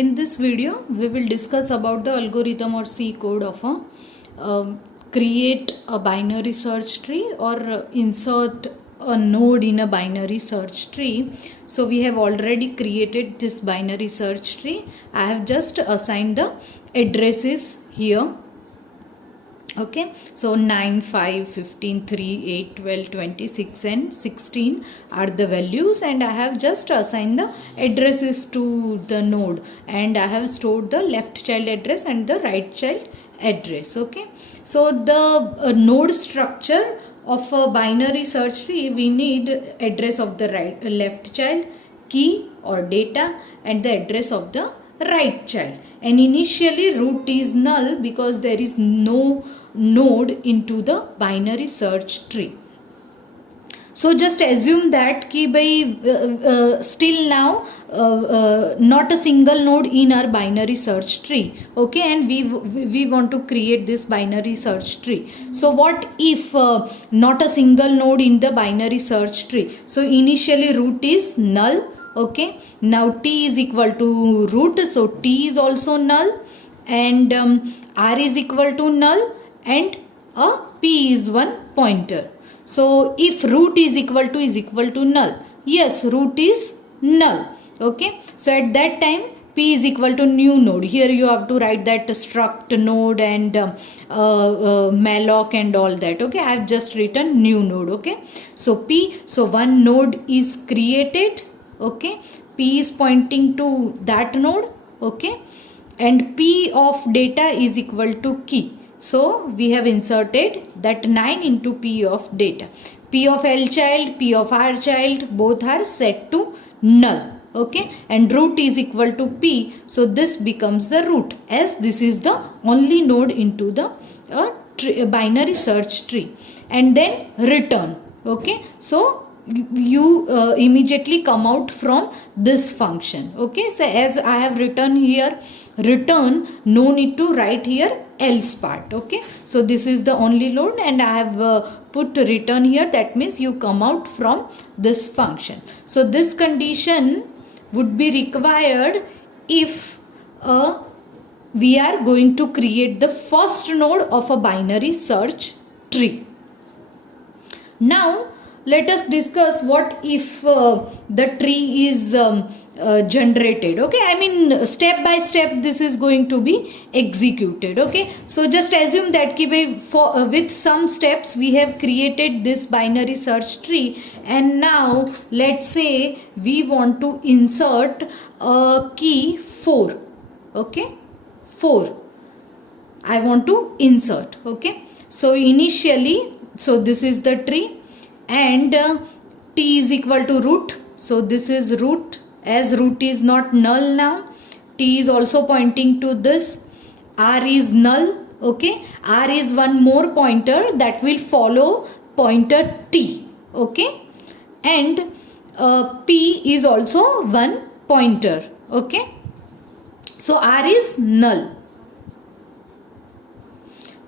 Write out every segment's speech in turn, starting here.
In this video, we will discuss about the algorithm or C code of create a binary search tree or insert a node in a binary search tree. So we have already created this binary search tree. I have just assigned the addresses here. Okay, so 9, 5, 15, 3, 8, 12, 26 and 16 are the values, and I have just assigned the addresses to the node, and I have stored the left child address and the right child address. Okay, so the node structure of a binary search tree, we need address of the left child, key or data, and the address of the right child. And initially root is null because there is no node into the binary search tree. So just assume that ki by still now not a single node in our binary search tree. Okay, and we want to create this binary search tree. So what if not a single node in the binary search tree? So initially root is null. Okay, now t is equal to root, so t is also null, and r is equal to null, and a p is one pointer. So if root is equal to null, yes, root is null. Okay, so at that time p is equal to new node. Here you have to write that struct node and malloc and all that. Okay, I have just written new node. Okay, so p, so one node is created. Okay, p is pointing to that node. Okay, and p of data is equal to key. So we have inserted that 9 into p of data. P of L child, p of R child, both are set to null. Okay, and root is equal to p, so this becomes the root, as this is the only node into the binary search tree. And then return. Okay, so you immediately come out from this function. Okay, so as I have written here return, no need to write here else part. Okay, so this is the only node, and I have put return here. That means you come out from this function. So this condition would be required if we are going to create the first node of a binary search tree. Now let us discuss what if the tree is generated. Okay, I mean step by step this is going to be executed. Okay, so just assume that with some steps we have created this binary search tree, and now let's say we want to insert a key 4. Okay, 4 I want to insert. Okay, so initially, so this is the tree, and t is equal to root, so this is root, as root is not null now. T is also pointing to this. R is null. Okay, R is one more pointer that will follow pointer t. Okay, and p is also one pointer. Okay, so R is null.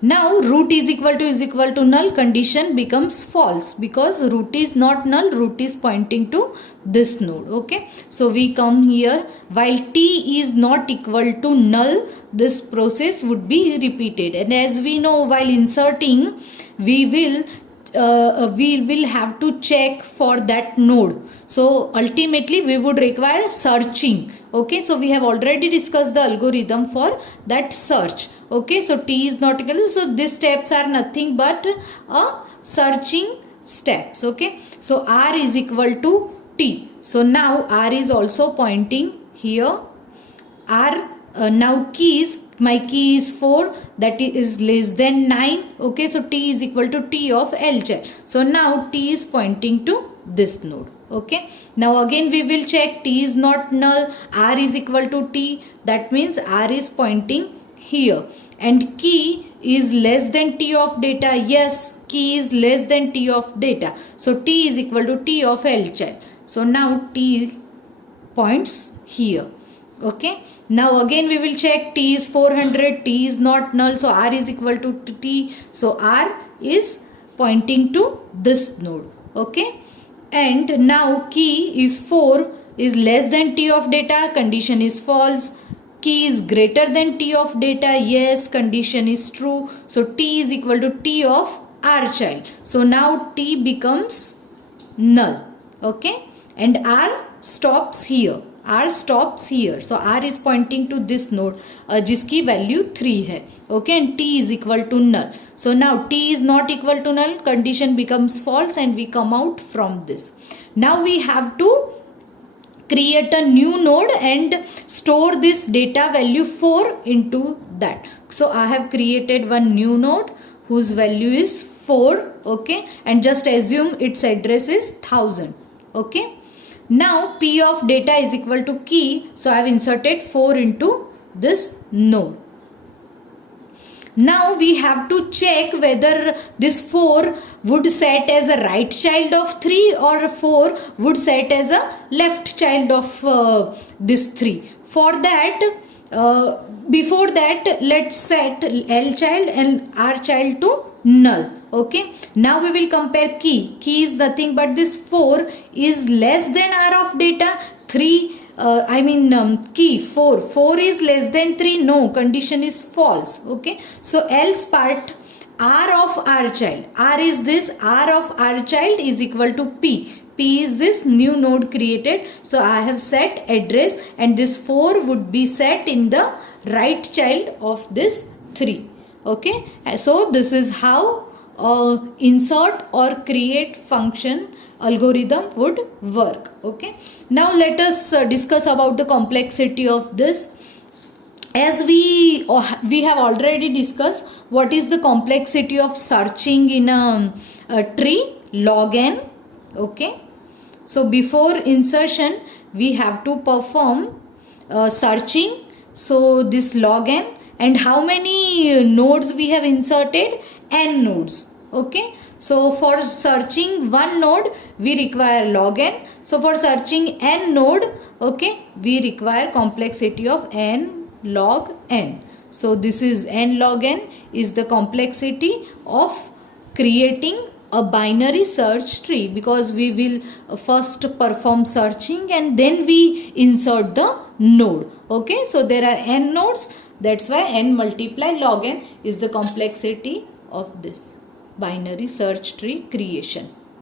Now root is equal to null condition becomes false because root is not null, root is pointing to this node. Okay, so we come here, while t is not equal to null, this process would be repeated, and as we know, while inserting we will have to check for that node. So ultimately we would require searching. Okay, so we have already discussed the algorithm for that search. Okay, so t is not equal to, so these steps are nothing but a searching steps. Okay, so r is equal to t, so now r is also pointing here. R now keys, my key is 4, that is less than 9. Okay, so t is equal to t of L child, so now t is pointing to this node. Okay, now again we will check t is not null, r is equal to t, that means r is pointing here, and key is less than t of data. Yes, key is less than t of data, so t is equal to t of L child, so now t points here. Okay, now again we will check t is 400, t is not null, so r is equal to t, so r is pointing to this node. Okay, and now key is 4 is less than t of data, condition is false. key is greater than t of data. Yes, condition is true. So t is equal to t of r child. So now t becomes null. Okay, and r stops here. R stops here. So R is pointing to this node जिसकी value 3 है. Okay, and T is equal to null. So now T is not equal to null. Condition becomes false and we come out from this. Now we have to create a new node and store this data value 4 into that. So I have created one new node whose value is 4. Okay, and just assume its address is 1000. Okay. Now P of data is equal to key. So I have inserted 4 into this node. Now we have to check whether this 4 would set as a right child of 3 or 4 would set as a left child of this 3. For that, before that, let's set L child and R child to null. Okay, now we will compare key. Key is nothing but this 4 is less than R of data. 3 key 4 is less than 3. No, condition is false. Okay, so else part R of R child. R is this, R of R child is equal to P. P is this new node created. So I have set address and this 4 would be set in the right child of this 3. Okay, so this is how insert or create function algorithm would work. Okay, now let us discuss about the complexity of this. As we have already discussed what is the complexity of searching in a tree, log n. Okay, so before insertion we have to perform searching. So this log n, and how many nodes we have inserted? N nodes. Okay, so for searching one node we require log n. So for searching n node, okay, we require complexity of n log n. So this is n log n is the complexity of creating a binary search tree, because we will first perform searching and then we insert the node. Okay, so there are n nodes, that's why n multiply log n is the complexity of this binary search tree creation.